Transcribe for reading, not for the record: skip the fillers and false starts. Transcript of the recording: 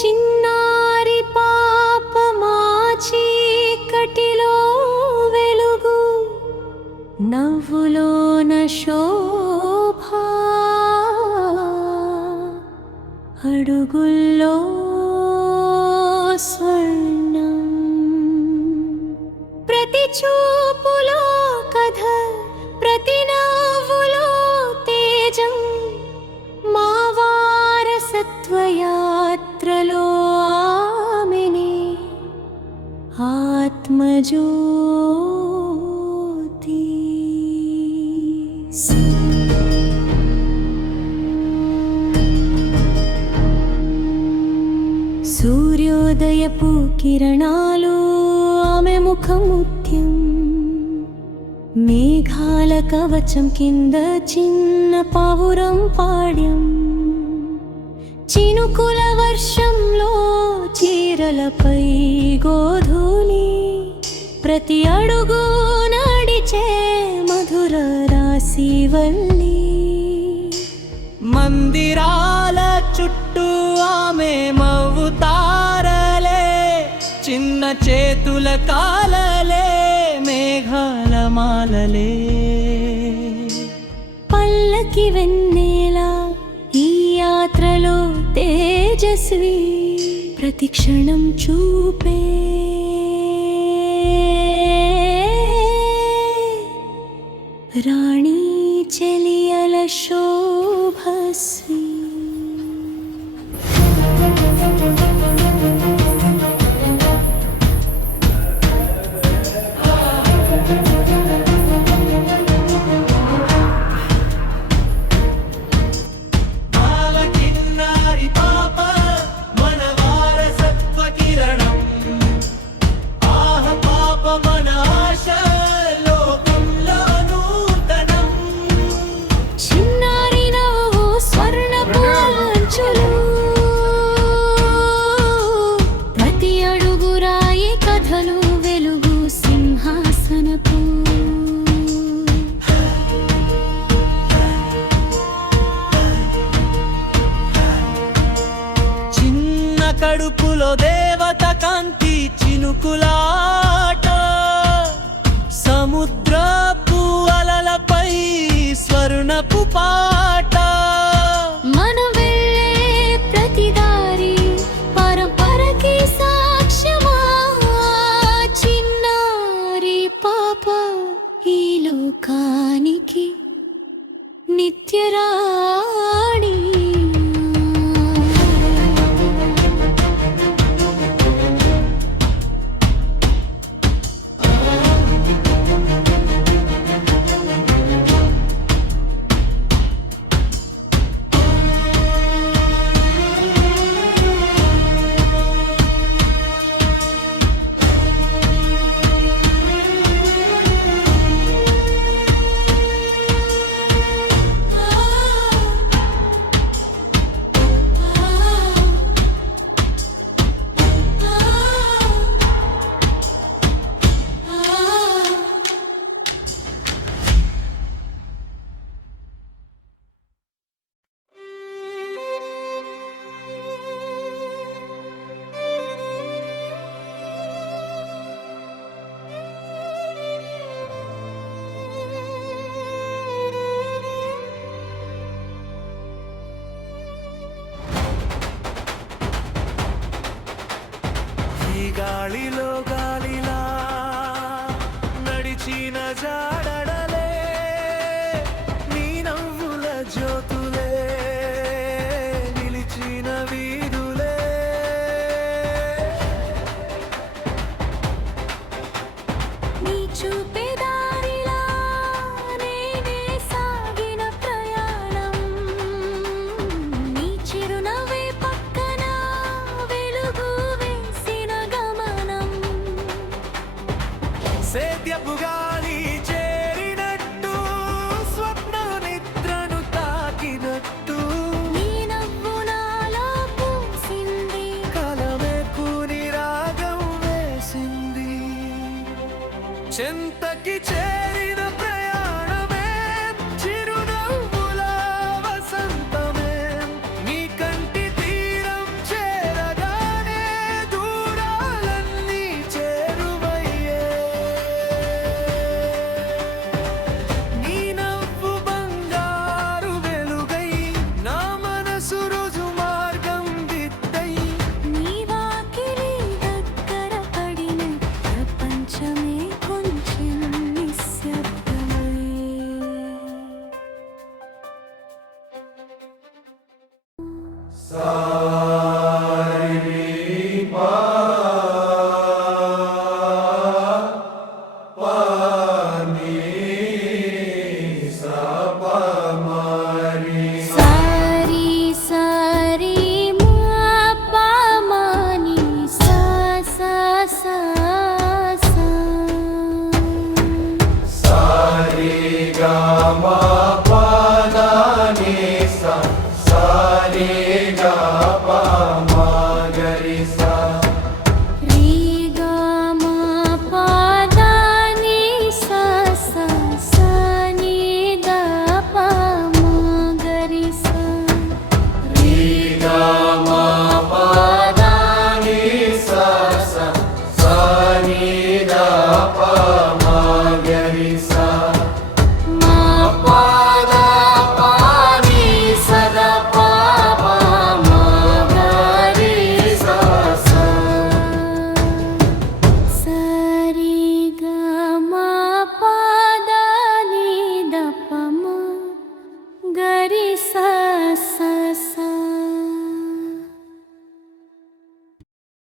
చిన్నారి పాపమా చీకటిలో వెలుగు, నవ్వులోన శోభ, అడుగుల్లో స్వర్ణం. ప్రతి చూపులో కథ, ప్రతి నవ్వులో తేజం, మా వారసత్వయాత్రలో ఆమెనే ఆత్మజ్యోతి. సూర్యోదయపు కిరణాలు ఆమె ముఖముత్యం, మేఘాల కవచం కింద చిన్న పావురం పాడ్యం, చినుకుల వర్షంలో చీరలపై గోధూళి, ప్రతి అడుగు నడిచే మధుర రాశివల్లి. మందిరాల చుట్టూ ఆమె మవ్వుతారలే, చిన్న చేతుల కాలలే మేఘాల మాలలే. పల్లకి వెన్నెలా ఈ యాత్రలో తేజస్వి, ప్రతి క్షణం చూపే రాణి చెలియల శోభస్వి. కడుపులో దేవత కాంతి చినుకులాట, సముద్రపు అలలపై స్వర్ణపు పాట. మనం వెళ్ళే ప్రతి దారి పరంపరకి సాక్ష్యమా, చిన్నారి పాప ఈ లోకానికి నిత్యరాణి. గాలిలో గాలిలా నడిచిన జాడడలే, నీ నవ్వుల జ్యోతులే నిలిచిన వీధులే. నీ చూపే దారిలా నేనే సాగిన ప్రయాణం, నీ చిరునవ్వే పక్కన వెలుగు వేసిన గమనం. సేద్యపు గాలి చేరినట్టు, స్వప్న నిద్రను తాకినట్టు, నీ నవ్వు నాలో పూసింది, కలమే కూని రాగం వేసింది. చెంతకి చేరి